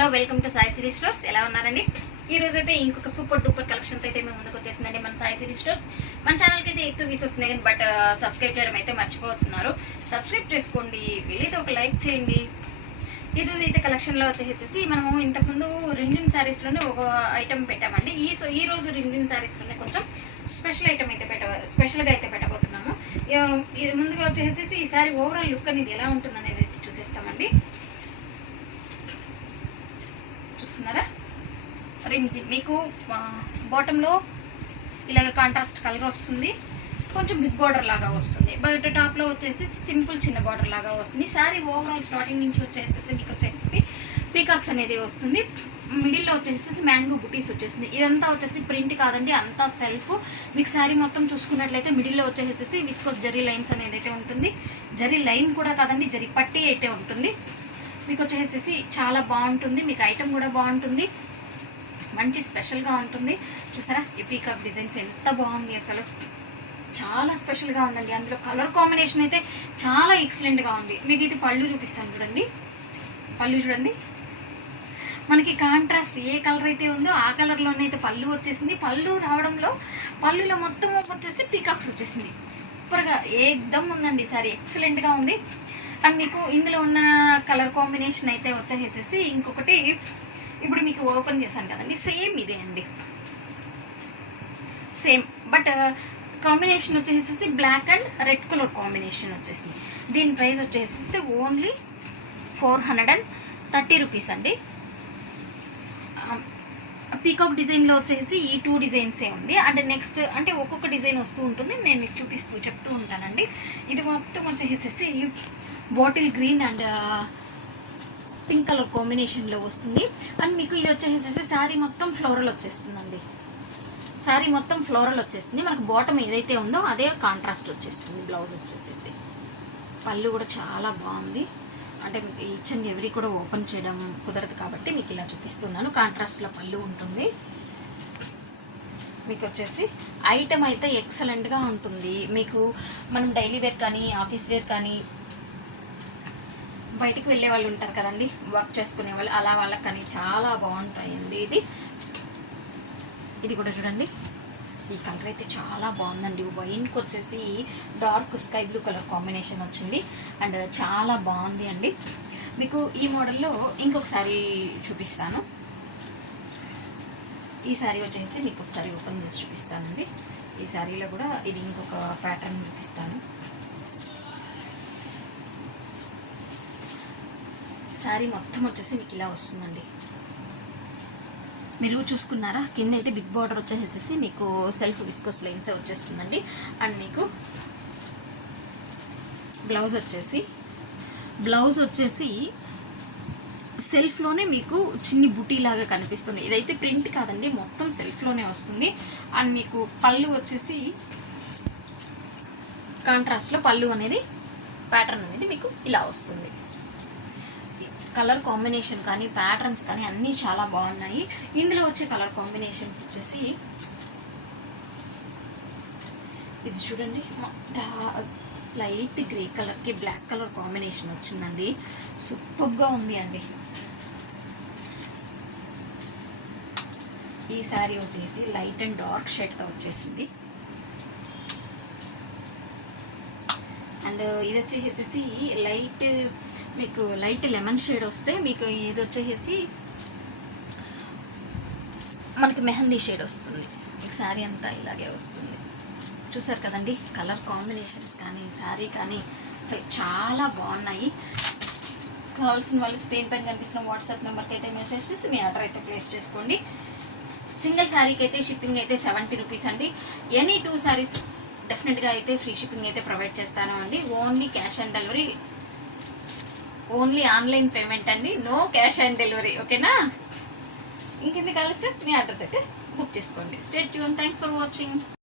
Hello, welcome to Sai Siri stores. ఎలా ఉన్నారండి? ఈ రోజు అయితే ఇంకొక సూపర్ డూపర్ కలెక్షన్తో అయితే మేము ముందుకు వచ్చేసిందండి మన సాయి సిరీ స్టోర్స్. మన ఛానల్కి అయితే ఎక్కువ వ్యూస్ వస్తున్నాయి కానీ బట్ సబ్స్క్రైబ్ చేయడం అయితే మర్చిపోతున్నారు. సబ్స్క్రైబ్ చేసుకోండి, వెళ్ళేది ఒక లైక్ చేయండి. ఈరోజు అయితే కలెక్షన్లో వచ్చేసేసి మనము ఇంతకుముందు రింజిన్ శారీస్లోనే ఒక ఐటమ్ పెట్టామండి. ఈ రోజు రింజిన్ శారీస్లోనే కొంచెం స్పెషల్ ఐటమ్ అయితే స్పెషల్గా అయితే పెట్టబోతున్నాము. ముందుగా వచ్చేసేసి ఈ శారీ ఓవరాల్ లుక్ అనేది ఎలా ఉంటుంది అనేది అయితే చూసేస్తామండి. చూస్తున్నారా, రింగ్స్ మీకు బాటంలో ఇలాగ కాంట్రాస్ట్ కలర్ వస్తుంది, కొంచెం బిగ్ బార్డర్ లాగా వస్తుంది. బట్ టాప్లో వచ్చేసి సింపుల్ చిన్న బార్డర్ లాగా వస్తుంది. శారీ ఓవరాల్ స్టార్టింగ్ నుంచి వచ్చేసేసి మీకు వచ్చేసి పీకాక్స్ అనేది వస్తుంది. మిడిల్లో వచ్చేసి మ్యాంగో బుటీస్ వచ్చేసింది. ఇదంతా వచ్చేసి ప్రింట్ కాదండి, అంతా సెల్ఫ్. మీకు శారీ మొత్తం చూసుకున్నట్లయితే మిడిల్లో వచ్చేసేసి విస్కోస్ జరీ లైన్స్ అనేది అయితే ఉంటుంది. జరీ లైన్ కూడా కాదండి, జరీ పట్టీ అయితే ఉంటుంది. మీకు వచ్చేసేసి చాలా బాగుంటుంది. మీకు ఐటమ్ కూడా బాగుంటుంది, మంచి స్పెషల్గా ఉంటుంది. చూసారా ఈ పీకాక్ డిజైన్స్ ఎంత బాగుంది, అసలు చాలా స్పెషల్గా ఉందండి. అందులో కలర్ కాంబినేషన్ అయితే చాలా ఎక్సలెంట్గా ఉంది. మీకు ఇది పళ్ళు చూపిస్తాను చూడండి. పళ్ళు చూడండి, మనకి కాంట్రాస్ట్ ఏ కలర్ అయితే ఉందో ఆ కలర్లోనే అయితే పళ్ళు వచ్చేసింది. పళ్ళు రావడంలో పళ్ళులో మొత్తం వచ్చేసి పీకాక్స్ వచ్చేసింది. సూపర్గా ఏకదమ్ ఉందండి, సారీ ఎక్సలెంట్గా ఉంది. అండ్ మీకు ఇందులో ఉన్న కలర్ కాంబినేషన్ అయితే వచ్చేసేసి ఇంకొకటి ఇప్పుడు మీకు ఓపెన్ చేశాను కదండి, సేమ్ ఇదే అండి, సేమ్. బట్ కాంబినేషన్ వచ్చేసేసి black and red colour combination వచ్చేసింది. దీని ప్రైస్ వచ్చేసేసి ఓన్లీ 430 రూపీస్ అండి. పీకాక్ డిజైన్లో వచ్చేసి ఈ 2 డిజైన్సే ఉంది. అంటే నెక్స్ట్ అంటే ఒక్కొక్క డిజైన్ వస్తూ ఉంటుంది, నేను మీకు చెప్తూ ఉంటానండి. ఇది మొత్తం వచ్చేసేసి bottle green and pink colour కాంబినేషన్లో వస్తుంది. అండ్ మీకు ఇది వచ్చేసేసి శారీ మొత్తం ఫ్లోరల్ వచ్చేస్తుందండి. శారీ మొత్తం ఫ్లోరల్ వచ్చేస్తుంది. మనకు బాటమ్ ఏదైతే ఉందో అదే కాంట్రాస్ట్ వచ్చేస్తుంది. బ్లౌజ్ వచ్చేసేసి పళ్ళు కూడా చాలా బాగుంది. అంటే మీకు ఈచ్ అండ్ ఎవ్రీ కూడా ఓపెన్ చేయడం కుదరదు కాబట్టి మీకు ఇలా చూపిస్తున్నాను. కాంట్రాస్ట్లో పళ్ళు ఉంటుంది. మీకు వచ్చేసి ఐటమ్ అయితే ఎక్సలెంట్గా ఉంటుంది. మీకు మనం డైలీ వేర్ కానీ ఆఫీస్ వేర్ కానీ బయటికి వెళ్ళే వాళ్ళు ఉంటారు కదండి, వర్క్ చేసుకునే వాళ్ళు, అలా వాళ్ళకి కానీ చాలా బాగుంటాయండి. ఇది కూడా చూడండి, ఈ కలర్ అయితే చాలా బాగుందండి. వైన్కి వచ్చేసి dark sky blue colour combination వచ్చింది అండ్ చాలా బాగుంది అండి. మీకు ఈ మోడల్లో ఇంకొక శారీ చూపిస్తాను. ఈ శారీ వచ్చేసి మీకు ఒకసారి ఓపెన్ చేసి చూపిస్తానండి. ఈ శారీలో కూడా ఇది ఇంకొక ప్యాటర్న్ చూపిస్తాను. శారీ మొత్తం వచ్చేసి మీకు ఇలా వస్తుందండి. మీరు చూసుకున్నారా, కింద అయితే బిగ్ బార్డర్ వచ్చేసేసి మీకు సెల్ఫ్ విస్కోస్ లైన్సే వచ్చేస్తుందండి. అండ్ మీకు బ్లౌజ్ వచ్చేసి సెల్ఫ్లోనే మీకు చిన్ని బుటీలాగా కనిపిస్తుంది. ఇదైతే ప్రింట్ కాదండి, మొత్తం సెల్ఫ్లోనే వస్తుంది. అండ్ మీకు పళ్ళు వచ్చేసి కాంట్రాస్ట్లో పళ్ళు అనేది ప్యాటర్న్ అనేది మీకు ఇలా వస్తుంది. కలర్ కాంబినేషన్ కానీ ప్యాటర్న్స్ కానీ అన్నీ చాలా బాగున్నాయి. ఇందులో వచ్చే కలర్ కాంబినేషన్స్ వచ్చేసి ఇది చూడండి, లైట్ గ్రే కలర్కి బ్లాక్ కలర్ కాంబినేషన్ వచ్చిందండి. సూపర్గా ఉంది అండి. ఈ శారీ వచ్చేసి లైట్ అండ్ డార్క్ షేడ్తో వచ్చేసింది. అండ్ ఇది వచ్చేసేసి మీకు లైట్ లెమన్ షేడ్ వస్తే మీకు ఇది వచ్చేసి మనకి మెహందీ షేడ్ వస్తుంది. మీకు శారీ అంతా ఇలాగే వస్తుంది. చూసారు కదండి, కలర్ కాంబినేషన్స్ కానీ శారీ కానీ అసలు చాలా బాగున్నాయి. కావాల్సిన వాళ్ళు స్క్రీన్ పైన కనిపిస్తున్న వాట్సాప్ నెంబర్కి అయితే మెసేజ్ చేసి మీ ఆర్డర్ అయితే ప్లేస్ చేసుకోండి. సింగిల్ శారీకి అయితే షిప్పింగ్ అయితే 70 రూపీస్ అండి. ఎనీ 2 శారీస్ డెఫినెట్గా అయితే ఫ్రీ షిప్పింగ్ అయితే ప్రొవైడ్ చేస్తాను అండి. Only cash on delivery, only online payment అండి, నో క్యాష్ ఆన్ డెలివరీ. ఓకేనా? ఇంకెందుకు కలిసి మీ అడ్రస్ అయితే బుక్ చేసుకోండి. Stay tune. Thanks for watching.